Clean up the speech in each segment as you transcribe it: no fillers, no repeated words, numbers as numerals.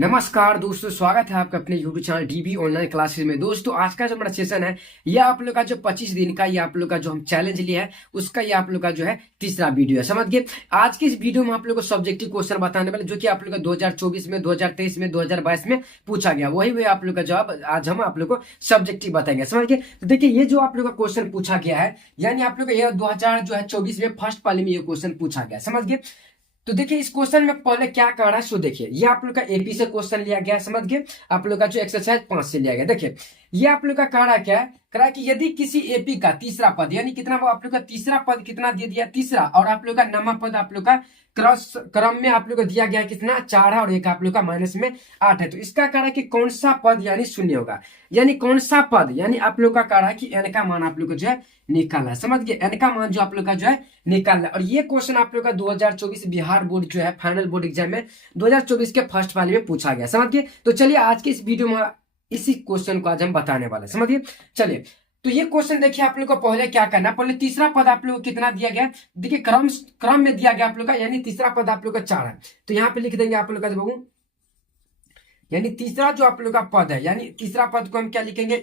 नमस्कार दोस्तों, स्वागत है आपका अपने YouTube channel dB online classes में। दोस्तों आज का जो हमारा सेशन है ये आप लोग का जो 25 दिन का ये आप लोग का जो हम चैलेंज लिया है उसका ये आप लोग का जो है तीसरा वीडियो है। समझ गए। आज के इस वीडियो में आप लोग को सब्जेक्टिव क्वेश्चन बताने वाले जो कि आप लोग का 2024 में, 2023 में, 2022 में पूछा गया, वही आप लोग का जवाब आज हम आप लोग को सब्जेक्टिव बताएंगे। समझ गए। तो देखिए ये जो आप लोग का क्वेश्चन पूछा गया है, यानी आप लोग का ये 2024 में फर्स्ट पाली में ये क्वेश्चन पूछा गया। समझ गए। तो देखिए इस क्वेश्चन में पहले क्या कर रहा है सो देखिए, ये आप लोग का एपी से क्वेश्चन लिया गया है। समझ गए। आप लोग का जो एक्सरसाइज 5 से लिया गया। देखिए ये आप लोग का कह रहा है क्या है, कह रहा है कि यदि किसी एपी का तीसरा पद, यानी कितना वो आप लोग का तीसरा पद कितना दे दिया, तीसरा, और आप लोग का नवा पद आप लोग का क्रॉस क्रम में आप लोग को दिया गया कितना 4 है और एक आप लोग का माइनस में 8 है। तो इसका कह रहा है कि कौन सा पद यानी शून्य होगा, यानी कौन सा पद, यानी आप लोग का कह रहा है कि एन का मान आप लोग को जो है निकालना है। समझ गए। एन का मान जो आप लोग का जो है निकालना है। और ये क्वेश्चन आप लोग का 2024 बिहार बोर्ड जो है फाइनल बोर्ड एग्जाम में 2024 के फर्स्ट वाले में पूछा गया। समझ गए। तो चलिए आज के इस वीडियो में इसी क्वेश्चन को आज हम बताने वाले। समझिए। चलिए तो ये क्वेश्चन देखिए, आप लोग को पहले क्या करना, पहले तीसरा पद आप लोग को कितना दिया गया, देखिए क्रम में दिया गया आप लोग का, यानी तीसरा पद आप लोग का 4 है। तो यहाँ पे लिख देंगे आप लोग का बाबू, यानी तीसरा जो आप लोग का पद है, यानी तीसरा पद को हम क्या लिखेंगे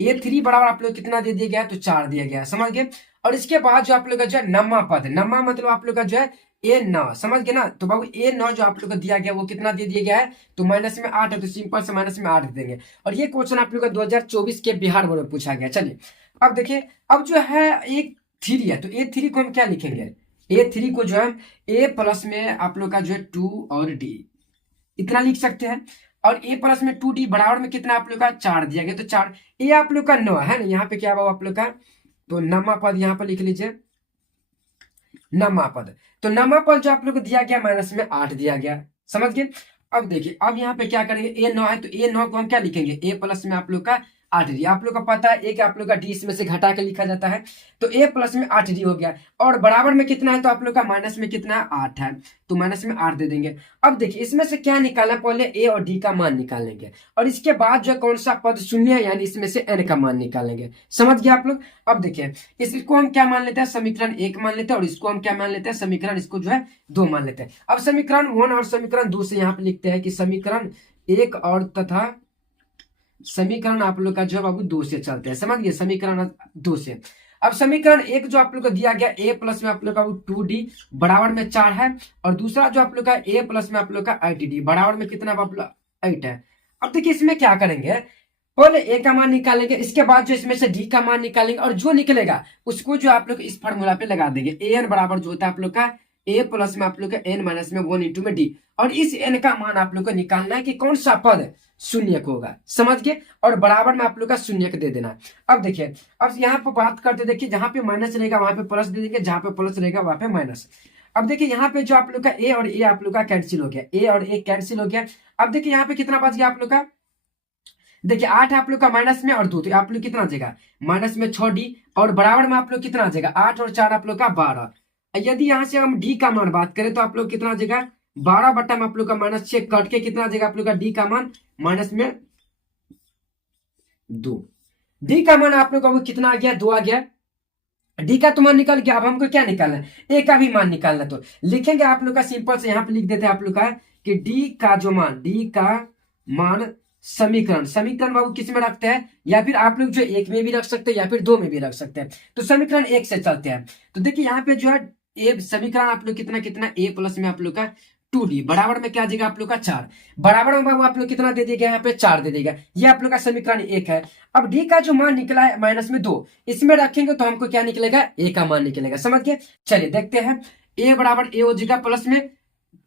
ए3 बराबर आप लोग कितना दे दिया गया, तो 4 दिया गया। समझ गए। और इसके बाद जो आप लोग का जो है नमा पद, नमा मतलब आप लोग का जो है ए9। समझ गए ना। तो बाबू ए9 जो आप लोग को दिया गया वो कितना दे दिया गया है, तो माइनस में 8 है, तो सिंपल से माइनस में 8 दे देंगे। और ये क्वेश्चन आप लोग का 2024 के बिहार बोर्ड में पूछा गया। चलिए अब देखिए, अब जो है एक 3 है, तो ए3 को हम क्या लिखेंगे, ए3 को जो है ए प्लस में आप लोग का जो है 2 और डी इतना लिख सकते हैं। और ए प्लस में 2d बराबर में कितना आप लोग का 4 दिया गया, तो 4 ए आप लोग का 9 है ना। यहाँ पे क्या हुआ आप लोग का, तो नमा पद यहाँ पर लिख लीजिए, नमा पद। तो नमा पद जो आप लोग को दिया गया माइनस में 8 दिया गया। समझ गए। अब देखिए अब यहाँ पे क्या करेंगे, ए9 है तो ए9 को हम क्या लिखेंगे, ए प्लस में आप लोग का 8d। आप लोग का पता है एक आप लोग का डी इसमें से घटा के लिखा जाता है, तो ए प्लस में 8d हो गया। और बराबर में कितना है, तो आप लोग का माइनस में कितना है 8 है, तो माइनस में 8 दे देंगे। अब देखिए इसमें से क्या निकालना, पहले ए और डी का मान निकालेंगे और इसके बाद जो कौन सा पद शून्य है, यानी इसमें से एन का मान निकालेंगे। समझ गए आप लोग। अब देखिए इसको हम क्या मान लेते हैं, समीकरण 1 मान लेते हैं, और इसको हम क्या मान लेते हैं, समीकरण इसको जो है 2 मान लेते हैं। अब समीकरण 1 और समीकरण 2 से यहाँ पे लिखते हैं कि समीकरण 1 और तथा समीकरण आप लोग का जो है बाबू 2 से चलते हैं। समझ गए। समीकरण 2 से, अब समीकरण 1 जो आप लोग को दिया गया ए प्लस में आप लोग का 2d बराबर में 4 है, और दूसरा जो आप लोग का ए प्लस में आप लोग का 8d बराबर में कितना आप लोग 8 है। अब देखिए इसमें क्या करेंगे, पहले ए का मान निकालेंगे, इसके बाद जो इसमें से डी का मान निकालेंगे, और जो निकलेगा उसको जो आप लोग इस फॉर्मूला पे लगा देंगे। ए एन बराबर जो होता है आप लोग का ए प्लस में आप लोग का एन माइनस में 1 इंटू में डी। और इस एन का मान आप लोग को निकालना है कि कौन सा पद शून्य को होगा। समझ गए। और बराबर में आप लोग का शून्य को दे देना है। अब देखिए अब यहाँ पे बात करते, देखिए जहां पे माइनस रहेगा वहां पे प्लस दे देंगे, जहां पे प्लस रहेगा वहां पे माइनस। अब देखिए यहाँ पे जो आप लोग का ए और ए आप लोग का कैंसिल हो गया, ए और ए कैंसिल हो गया। अब देखिए यहाँ पे कितना बच गया आप लोग का, देखिए 8 आप लोग का माइनस में और 2, तो आप लोग कितना आ जाएगा माइनस में 6d, और बराबर में आप लोग कितना आ जाएगा 8 और 4 आप लोग का 12। यदि यहाँ से हम डी का मान बात करें तो आप लोग कितना आ जाएगा 12 बट्टा में आप लोग का -6 कट के कितना आ जाएगा आप लोग का डी का मान माइनस में 2। डी का मान आप लोग का वो कितना आ गया 2 आ गया। डी का तो मान निकल गया। अब हमको क्या निकालना है, ए का भी मान निकालना। तो लिखेंगे आप लोग का सिंपल से यहाँ पे लिख देते हैं आप लोग का कि डी का जो मान, डी का मान समीकरण बाबू किस में रखते हैं, या फिर आप लोग जो 1 में भी रख सकते हैं या फिर 2 में भी रख सकते हैं। तो समीकरण 1 से चलते हैं। तो देखिए यहाँ पे जो है ए समीकरण आप लोग कितना कितना ए प्लस में आप लोग का 2d बराबर में क्या आ जाएगा आप लोग का 4, बराबर में बाबू आप लोग कितना दे देगा, यहाँ पे 4 दे देगा। ये आप लोग का समीकरण 1 है। अब डी का जो मान निकला है माइनस में 2, इसमें रखेंगे तो हमको क्या निकलेगा, ए का मान निकलेगा। समझ गए। चलिए देखते हैं, ए बराबर ए हो जाएगा प्लस में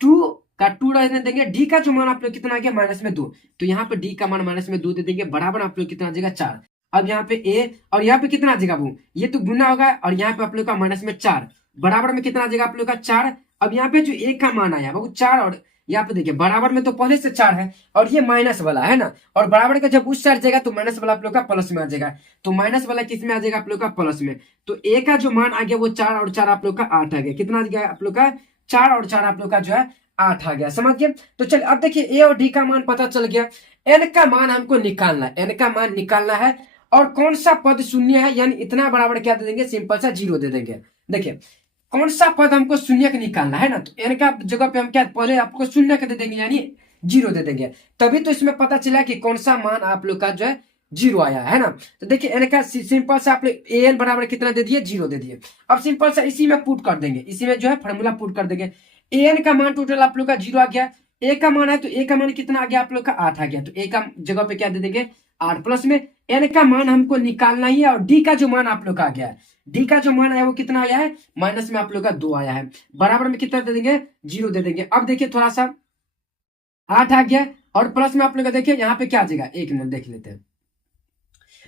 2 का 2 रहने देंगे। डी का जो मान आप लोग कितना आ गया माइनस में 2, तो यहाँ पे डी का मान माइनस में 2 दे देंगे, बराबर आप लोग कितना आ जाएगा 4। अब यहाँ पे ए और यहाँ पे कितना आ जाएगा वो, ये तो गुना होगा, और यहाँ पे आप लोग का माइनस में 4 बराबर में कितना आ जाएगा आप लोग का 4। अब यहाँ पे जो ए का मान आया वो 4, और यहाँ पे देखिए बराबर में तो पहले से 4 है, और ये माइनस वाला है ना, और बराबर का जब उस साइड जाएगा तो माइनस वाला आप लोग का प्लस में आ जाएगा। तो माइनस वाला किस में आ जाएगा आप लोग का प्लस में। तो ए का जो मान आ गया वो 4 और 4 आप लोग का 8 आ गया। कितना आ गया आप लोग का 4 और 4 आप लोग का जो है 8 आ गया। समझ गए। तो चलिए अब देखिए ए और डी का मान पता चल गया, एन का मान हमको निकालना है, एन का मान निकालना है। और कौन सा पद शून्य है, यानी इतना बराबर क्या दे देंगे, सिंपल सा 0 दे देंगे। देखिए कौन सा पद हमको शून्य का निकालना है ना, तो एन का जगह पे हम क्या पहले आपको शून्य का दे देंगे, यानी जीरो दे देंगे, तभी तो इसमें पता चला कि कौन सा मान आप लोग का जो है जीरो आया है ना। तो देखिए एन का सिंपल सा आप लोग एन बराबर कितना दे दिए, जीरो दे दिए। अब सिंपल सा इसी में पुट कर देंगे, इसी में जो है फॉर्मूला पुट कर देंगे। एन का मान टोटल आप लोग का जीरो आ गया, ए का मान है तो ए का मान कितना आ गया आप लोग का 8 आ गया, तो ए का जगह पे क्या दे देंगे 8, प्लस में एन का मान हमको निकालना ही है, और डी का जो मान आप लोग का आ गया है, डी का जो मान आया वो कितना आया है, माइनस में आप लोग का 2 आया है, बराबर में कितना दे देंगे, जीरो दे देंगे। अब देखिए थोड़ा सा 8 आ गया, और प्लस में आप लोग देखिए यहाँ पे क्या आ जाएगा, एक मिनट देख लेते हैं।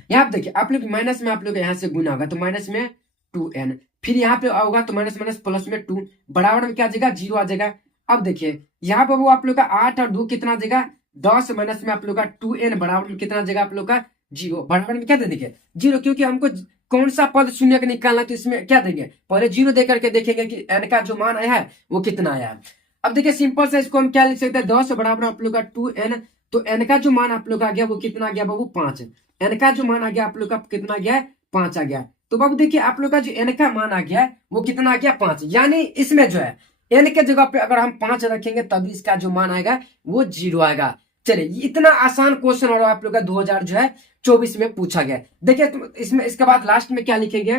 यहाँ पे देखिए आप लोग माइनस में आप लोग यहाँ से गुना होगा तो माइनस में 2n, फिर यहाँ पे होगा तो माइनस माइनस प्लस में 2, बराबर में क्या आ जाएगा, जीरो आ जाएगा। अब देखिए यहाँ पे वो आप लोग का 8 और 2 कितना आ जाएगा 10, माइनस में आप लोग का 2n, बराबर में कितना आ जाएगा आप लोग का जीरो, बराबर में क्या दे देंगे जीरो, क्योंकि हमको कौन सा पद शून्य का निकालना है, तो इसमें क्या देंगे, पहले जीरो दे करके देखेंगे कि n का जो मान आया है वो कितना आया है। अब देखिए सिंपल से इसको हम क्या लिख सकते हैं, 10 बराबर आप लोग का 2n, तो n का जो मान आप लोग का आ गया वो कितना आ गया बाबू 5, n का जो मान आ गया आप लोग का कितना आ गया 5 आ गया। तो बाबू देखिए आप लोग का जो n का मान आ गया वो कितना आ गया 5, यानी इसमें जो है n के जगह पे अगर हम 5 रखेंगे तभी इसका जो मान आएगा वो जीरो आएगा। चलिए इतना आसान क्वेश्चन और आप लोग का 2024 में पूछा गया। देखिए तो इसमें इसके बाद लास्ट में क्या लिखेंगे,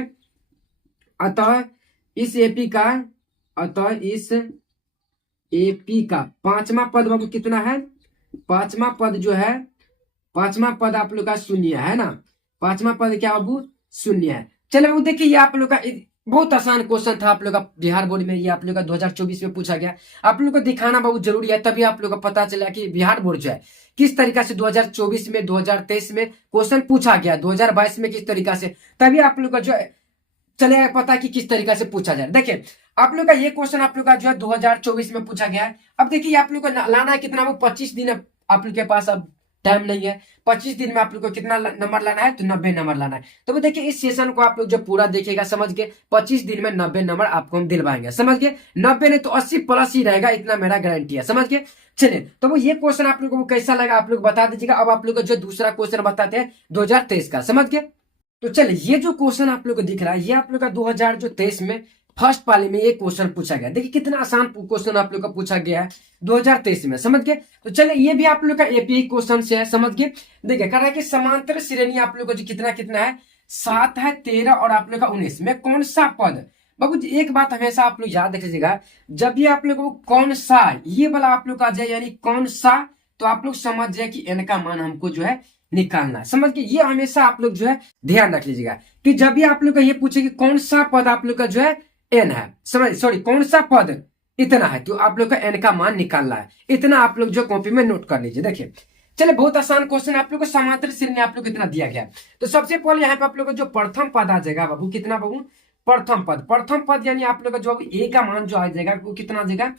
अतः इस एपी का, अतः इस एपी का पांचवा पद बाबू कितना है, पांचवा पद जो है, पांचवा पद आप लोग का शून्य है ना, पांचवा पद क्या बाबू शून्य है। चलो बाबू देखिए ये आप लोग का बहुत आसान क्वेश्चन था आप लोग का बिहार बोर्ड में, ये आप लोग का 2024 में पूछा गया। आप लोग को दिखाना बहुत जरूरी है, तभी आप लोग को पता चला कि बिहार बोर्ड जो है किस तरीका से 2024 में 2023 में क्वेश्चन पूछा गया, 2022 में किस तरीका से, तभी आप लोग का जो है चलेगा पता कि किस तरीका से पूछा जाए। देखिए आप लोग का ये क्वेश्चन आप लोग का जो है 2024 में पूछा गया है। अब देखिए आप लोग को लाना है कितना, वो 25 दिन आप लोग के पास अब टाइम नहीं है, 25 दिन में आप लोग को कितना नंबर लाना है, तो 90 नंबर लाना है। तो वो देखिए इस सेशन को आप लोग जब पूरा देखिएगा समझ के 25 दिन में 90 नंबर आपको हम दिलवाएंगे, समझ के 90 नहीं तो 80 प्लस ही रहेगा, इतना मेरा गारंटी है, समझ के। चलिए तो वो ये क्वेश्चन आप लोगों को कैसा लगा आप लोग बता दीजिएगा। अब आप लोग को जो दूसरा क्वेश्चन बताते हैं 2023 का, समझ के। तो चलिए ये जो क्वेश्चन आप लोग को दिख रहा है ये आप लोग का 2023 में फर्स्ट पाली में ये क्वेश्चन पूछा गया। देखिए कितना आसान क्वेश्चन आप लोग का पूछा गया है 2023 में, समझ गए। तो चलिए ये भी आप लोग का एपीआई क्वेश्चन से है, समझ गए। देखिए कह रहा है कि समांतर श्रेणी आप लोग को जो कितना कितना है 7 है, 13 और आप लोग का 19 में कौन सा पद, बाबू जी एक बात हमेशा आप लोग याद रखिएगा, जब भी आप लोग को कौन सा ये वाला आप लोग का जाए यानी कौन सा, तो आप लोग समझ जाए कि एन का मान हमको जो है निकालना है, समझ के। ये हमेशा आप लोग जो है ध्यान रख लीजिएगा कि जब भी आप लोग का ये पूछे कि कौन सा पद आप लोग का जो है एन है, समझ सॉरी कौन सा पद इतना है, तो आप लोग का एन का मान निकालना है, इतना आप लोग जो कॉपी में नोट कर लीजिए। देखिए चलिए बहुत आसान क्वेश्चन आप लोग को समांतर श्रेणी आप लोग कितना दिया गया। तो सबसे पहले यहाँ पे आप लोग का जो प्रथम पद आ जाएगा बाबू, कितना बाबू प्रथम पद, प्रथम पद यानी आप लोग का जो ए का मान जो आ जाएगा वो कितना आ जाएगा,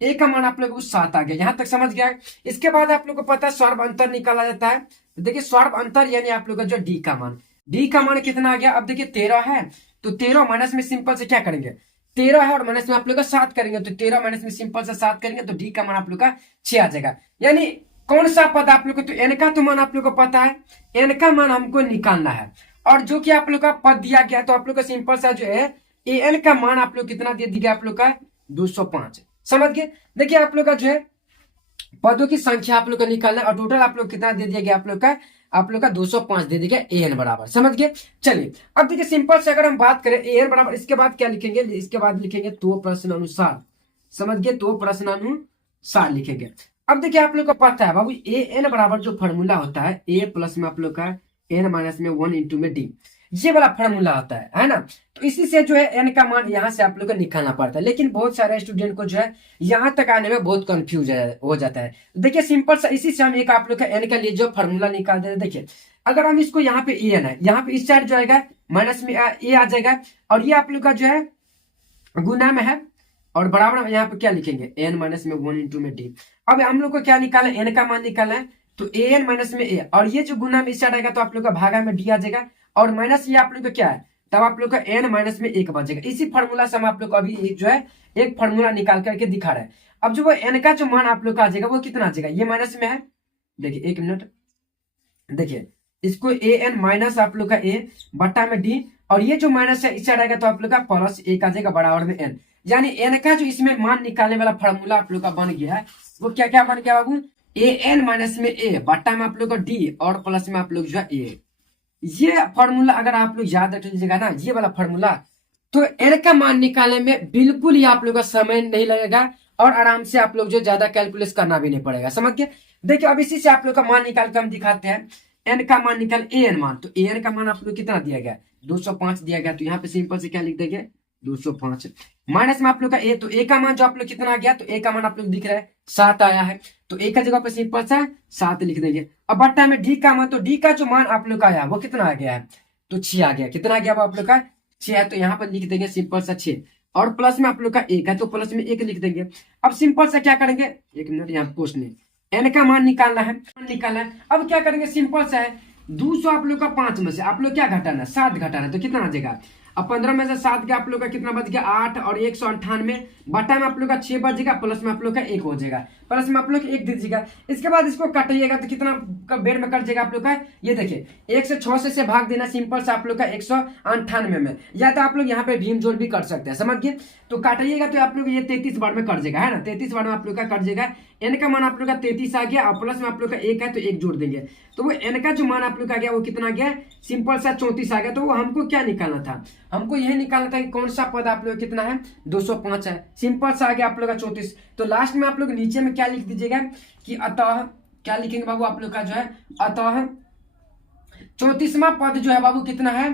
ए का मान आप लोग को 7 आ गया, यहाँ तक समझ गया। इसके बाद आप लोग को पता है सर्व अंतर निकाला जाता है। तो देखिए सर्व अंतर यानी आप लोग का जो डी का मान, डी का मान कितना आ गया, अब देखिए 13 है तो 13 माइनस में सिंपल से क्या करेंगे, 13 है और माइनस में आप लोग का 7 करेंगे, तो 13 माइनस में सिंपल से 7 करेंगे तो डी का मान आप लोग का 6 आ जाएगा। यानी कौन सा पद आप लोग को, तो एन का तो मान आप लोग को पता है, एन का मान हमको निकालना है, और जो कि आप लोग का पद दिया गया तो आप लोग का सिंपल सा जो है ए एन का मान आप लोग कितना दे दिया आप लोग का 205, समझ गए। देखिए आप लोग का जो है पदों की संख्या आप लोग का निकालना है, और टोटल आप लोग कितना दे दिया गया आप लोग का 205 दे दिया गया, एन बराबर, समझ गए। चलिए अब देखिए सिंपल से अगर हम बात करें एन बराबर, इसके बाद क्या लिखेंगे, इसके बाद लिखेंगे तो प्रश्न अनुसार, समझ गए, तो प्रश्न अनुसार लिखेंगे। अब देखिए आप लोग को पता है बाबू ए एन बराबर जो फॉर्मूला होता है ए प्लस में आप लोग का एन माइनस में 1 इंटू में डी, ये वाला फॉर्मूला होता है ना। तो इसी से जो है एन का मान यहाँ से आप लोग को निकालना पड़ता है, लेकिन बहुत सारे स्टूडेंट को जो है यहाँ तक आने में बहुत कंफ्यूज हो जाता है। देखिए सिंपल सा इसी से हम एक आप लोग का एन का लिए जो फॉर्मूला निकाल देते हैं। देखिए अगर हम इसको यहाँ पे एन है, यहाँ पे इस साइड जो आएगा माइनस में ए आ जाएगा, और ये आप लोग का जो है गुना में है, और बराबर यहाँ पे क्या लिखेंगे एन माइनस में 1 इंटू में डी। अब हम लोग को क्या निकाला, एन का मान निकालना है, तो ए एन माइनस में ए, और ये जो गुना में इस साइड आएगा तो आप लोग का भागा में डी आ जाएगा, और माइनस ये आप लोग का क्या है, तब आप लोग का एन माइनस में 1 बचेगा। इसी फॉर्मूला से हम आप लोग को अभी जो है एक फॉर्मूला निकाल करके दिखा रहे हैं। अब जो वो एन का जो मान आप लोग का आ जाएगा वो कितना आ जाएगा, ये माइनस में है, देखिए एक मिनट, देखिए इसको ए एन माइनस आप लोग का ए बट्टा में डी, और ये जो माइनस है इस साइड आएगा तो आप लोग का प्लस 1 आ जाएगा बराबर में एन। यानी एन का जो इसमें मान निकालने वाला फॉर्मूला आप लोग का बन गया है वो क्या क्या बन गया बाबू, ए एन माइनस में ए बट्टा में आप लोग का डी और प्लस में आप लोग जो है ए। ये फॉर्मूला अगर आप लोग याद रख लीजिएगा ना, ये वाला फॉर्मूला, तो एन का मान निकालने में बिल्कुल ही आप लोग का समय नहीं लगेगा और आराम से आप लोग जो ज्यादा कैलकुलेट करना भी नहीं पड़ेगा। समझ गए? देखिए अब इसी से आप लोग का मान निकाल कर हम दिखाते हैं। एन का मान निकाल, ए एन मान, तो ए एन का मान आप लोग कितना दिया गया, 205 दिया गया, तो यहाँ पे सिंपल से क्या लिख देंगे, 205 माइनस में आप लोग का ए, तो ए का मान जो आप लोग कितना आ गया, तो ए का मान आप लोग दिख रहा है 7 आया है, तो ए का जगह पे सिंपल सा 7 लिख देंगे। अब बट्टा में डी का मान, तो डी का जो मान आप लोग का आया वो कितना आ गया है, तो 6 आ गया। कितना आ गया वो आप लोग का, 6 है, तो यहाँ पर लिख देंगे सिंपल सा 6 और प्लस में आप लोग का 1 है, तो प्लस में 1 लिख देंगे। अब सिंपल सा क्या करेंगे, 1 मिनट यहाँ क्वेश्चन है, एन का मान निकालना है, अब क्या करेंगे, सिंपल सा है, 200 आप लोग का 5 में से आप लोग क्या घटाना है, 7 घटाना है, तो कितना आ जाएगा, अब 15 में से 7 का आप लोग का कितना बच गया, 8 और 198 बटा में आप लोग का 6 बचेगा, प्लस में आप लोग का 1 हो जाएगा, प्लस में आप लोग 1 दे दीजिएगा। इसके बाद इसको काटिएगा तो कितना बेड में कट जाएगा आप लोग का, ये देखिए 1 से 6 से भाग देना सिंपल से आप लोग का 198 में, या तो आप लोग यहाँ पे भीम जोड़ भी कर सकते हैं। समझ गए? तो काटिएगा तो आप लोग ये 33 बार में कट जाएगा, है ना, 33 बार में आप लोग का कट जाएगा। एन का मान आप लोग का 33 आ गया और प्लस में आप लोग का 1 है, तो 1 जोड़ देंगे, तो वो एन का जो मान आप लोग का गया वो कितना गया, सिंपल सा 34 आ गया। तो वो हमको क्या निकालना था, हमको यह निकालना था कि कौन सा पद आप लोग कितना है, 205 है, सिंपल सा आ गया आप लोग का 34। तो लास्ट में आप लोग नीचे में क्या लिख दीजिएगा कि अतः, क्या लिखेंगे बाबू आप लोग का जो है, अतः 34वां पद जो है बाबू कितना है,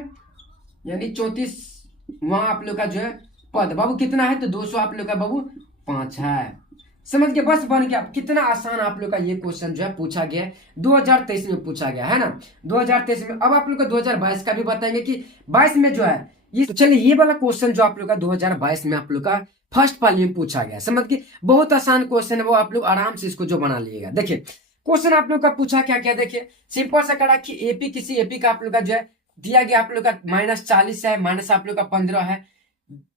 यानी 34वां आप लोग का जो है पद बाबू कितना है, तो 200 आप लोग का बाबू 5 है। समझ के बस बन गया। कितना आसान आप लोग का ये क्वेश्चन जो है पूछा गया है, 2023 में पूछा गया है ना, 2023 में। अब आप लोग का 2022 का भी बताएंगे कि 22 में जो है ये, तो चलिए ये वाला क्वेश्चन जो आप लोग का 2022 में आप लोग का फर्स्ट पाली में पूछा गया, समझ के बहुत आसान क्वेश्चन है वो, आप लोग आराम से इसको जो बना लीजिएगा। देखिए क्वेश्चन आप लोग का पूछा क्या क्या, देखिए सिंपल सा करा कि एपी, किसी एपी का आप लोग का जो है दिया गया आप लोग का -40 है, माइनस आप लोग का 15 है,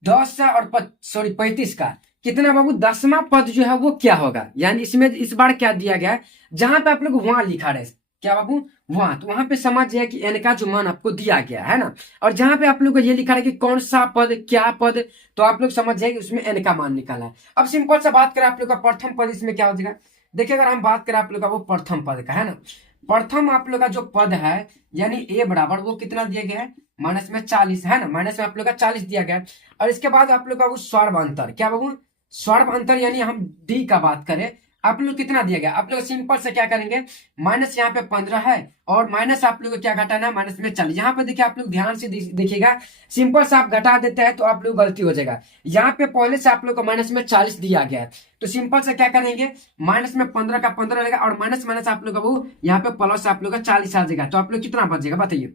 10 है और 35 का कितना बाबू, 10वां पद जो है वो क्या होगा, यानी इसमें इस बार क्या दिया गया है, जहां पे आप लोग वहां लिखा रहे क्या बाबू, वहां, तो वहां पे समझ जाए कि एन का जो मान आपको दिया गया है ना, और जहां पे आप लोग को ये लिखा है कि कौन सा पद क्या पद, तो आप लोग समझ जाए कि उसमें एन का मान निकाला है। अब सिंपल सा बात करें आप लोग का प्रथम पद, इसमें क्या हो जाएगा, देखिए अगर हम बात करें आप लोग का वो प्रथम पद का है ना, प्रथम आप लोग का जो पद है यानी ए बराबर वो कितना दिया गया है, माइनस में 40 है ना, माइनस में आप लोग का 40 दिया गया है। और इसके बाद आप लोग का वो सर्व अंतर, क्या बाबू, सर्व अंतर, यानी हम डी का बात करें आप लोग कितना दिया गया, आप लोग सिंपल से क्या करेंगे, माइनस यहाँ पे 15 है और माइनस आप लोग को क्या घटाना है, माइनस में 40। यहाँ पे देखिए आप लोग ध्यान से देखिएगा, सिंपल से आप घटा देते हैं तो आप लोग गलती हो जाएगा। यहाँ पे पहले से आप लोग को माइनस में 40 दिया गया है, तो सिंपल से क्या करेंगे, माइनस में 15 का 15 रहेगा और माइनस माइनस आप लोग का वो यहाँ पे प्लस आप लोग का 40 आ जाएगा, तो आप लोग कितना बचेगा बताइए,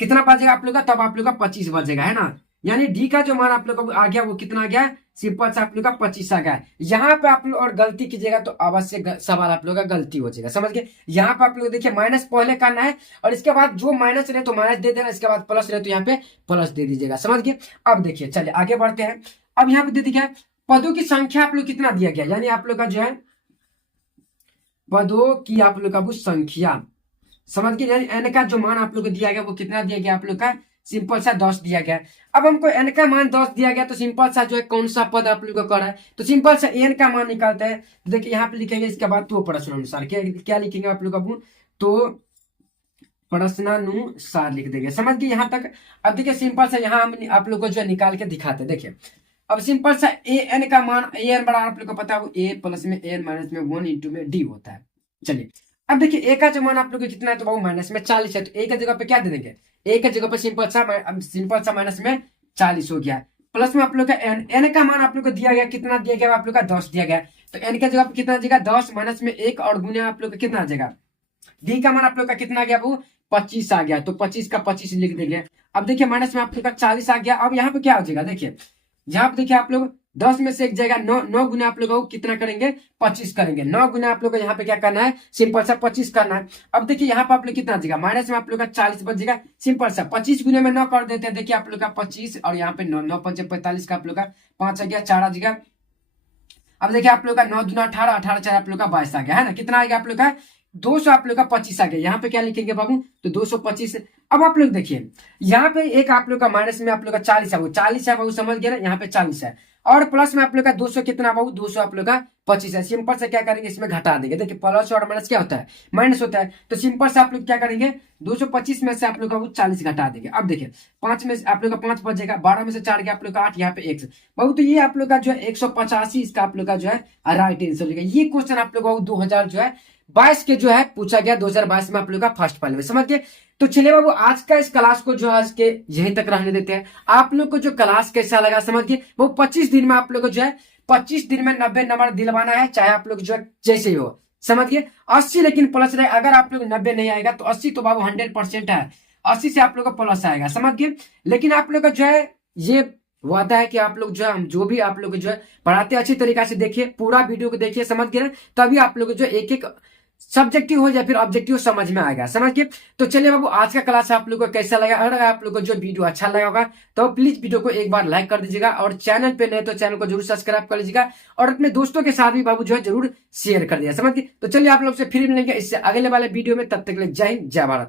कितना बचेगा आप लोग का, तब आप लोग का 25 बचेगा, है ना, यानी डी का जो मान आप लोग को आ गया वो कितना आ गया, सिंपल से आप लोग का 25 आ गया। यहाँ पे आप लोग और गलती कीजिएगा तो अवश्य सवाल आप लोग का गलती हो जाएगा, समझ गए। यहाँ पे आप लोग देखिए माइनस पहले करना है और इसके बाद जो माइनस रहे तो माइनस दे देना, इसके बाद प्लस रहे तो यहाँ पे प्लस दे दीजिएगा, समझ गए। अब देखिए चलिए आगे बढ़ते हैं। अब यहाँ पे दे दिया पदों की संख्या आप लोग कितना दिया गया, यानी आप लोग का जो है पदों की आप लोग का वो संख्या, समझ गए, यानी एन का जो मान आप लोग को दिया गया वो कितना दिया गया आप लोग का, सिंपल सा 10 दिया गया। अब हमको एन का मान 10 दिया गया तो सिंपल सा जो है कौन सा पद आप लोग को कर है, तो सिंपल सा एन का मान निकालते हैं। तो देखिए यहाँ पे लिखेंगे, इसके बाद तो प्रश्नानुसार क्या लिखेंगे आप लोग का, तो प्रश्नानुसार लिख देंगे, समझ गए यहाँ तक। अब देखिए सिंपल सा यहाँ हम आप लोग को जो है निकाल के दिखाते हैं। देखिए अब सिंपल सा ए एन का मान, ए एन बड़ा आप लोग को पता है वो ए प्लस में एन माइनस में 1 इंटू में डी होता है। चलिए अब देखिए ए का जो मान आप लोग को कितना है, तो वो माइनस में 40 है, तो ए की जगह पे क्या दे देंगे, ए की जगह पे सिंपल सा माइनस में 40 हो गया, प्लस में आप लोग का एन, एन का मान आप लोग को दिया गया, कितना दिया गया आप लोग का 10 दिया गया, तो एन की जगह पे कितना देगा 10 माइनस में 1 और गुने आप लोग का कितना आ जाएगा, डी का मान आप लोग का कितना आ गया, वो 25 आ गया, तो 25 का 25 लिख देंगे। अब देखिए माइनस में आप लोग का 40 आ गया। अब यहाँ पे क्या हो जाएगा, देखिए यहाँ पे देखिए आप लोग 10 में से एक जाएगा 9 गुना आप लोग कितना करेंगे, 25 करेंगे, 9 गुना आप लोग को यहाँ पे क्या करना है, सिंपल सा 25 करना है। अब देखिए यहाँ पे आप लोग कितना जाएगा, माइनस में आप लोग का 40 बचेगा, सिंपल सा 25 गुने में 9 कर देते हैं। देखिए आप लोग का 25 और यहाँ पे 9 5 45 का आप लोग का 5 आ गया, 4 आ जाएगा। अब देखिए आप लोग का 9 दूना 18, 18 4 आप लोग का 22 आ गया, है ना, कितना आ गया आप लोग का 200 आप लोग का 25 आ गया। यहाँ पे क्या लिखेंगे बाबू, तो 225। अब आप लोग देखिए यहाँ पे एक आप लोग का माइनस में आप लोग का 40 है, वो 40 है बाबू, समझ गया ना, यहाँ पे 40 है। और प्लस में आप लोग का 200 कितना बाबू, 200 आप लोग का 25 है। सिंपल से क्या करेंगे, इसमें घटा देंगे। देखिए प्लस और माइनस क्या होता है, माइनस होता है। तो सिंपल से आप लोग क्या करेंगे, 225 में से आप लोग का 40 घटा देंगे। अब देखिए 5 में से आप लोग का 5 बच जाएगा, 12 में से 4 गया आप लोग का 8, यहाँ पे 1 बाबू। तो ये आप लोग का जो है 185 इसका आप लोग का जो है राइट आंसर हो जाएगा। ये क्वेश्चन आप लोग का 2000 जो है 22 के जो है पूछा गया, 2022 में आप लोग का फर्स्ट पहले में, समझ गए। तो चलिए बाबू आज का इस क्लास को जो आज के यहीं तक रहने देते हैं। आप लोग को जो क्लास कैसा लगा समझ गए। वो 25 दिन में आप लोग को जो है 25 दिन में 90 नंबर दिलवाना है, चाहे आप लोग जो है जैसे ही हो, समझ गए। 80 लेकिन प्लस रहे, अगर आप लोग 90 नहीं आएगा तो 80 तो बाबू 100% है, 80 से आप लोग का प्लस आएगा, समझ गए। लेकिन आप लोग का जो है ये वादा है कि आप लोग जो है हम जो भी आप लोग जो है पढ़ाते हैं अच्छी तरीके से देखिए, पूरा वीडियो को देखिए, समझ गए। तभी आप लोग जो एक एक सब्जेक्टिव हो जाए फिर ऑब्जेक्टिव समझ में आएगा, समझ गए। तो चलिए बाबू आज का क्लास आप लोग को कैसा लगा। अगर आप लोग को जो वीडियो अच्छा लगा होगा तो प्लीज वीडियो को एक बार लाइक कर दीजिएगा, और चैनल पे नए तो चैनल को जरूर सब्सक्राइब कर लीजिएगा, और अपने दोस्तों के साथ भी बाबू जो है जरूर शेयर कर दिया, समझ गए। तो चलिए आप लोग से फिर मिलेंगे इससे अगले वाले वीडियो में, तब तक के लिए जय हिंद जय भारत।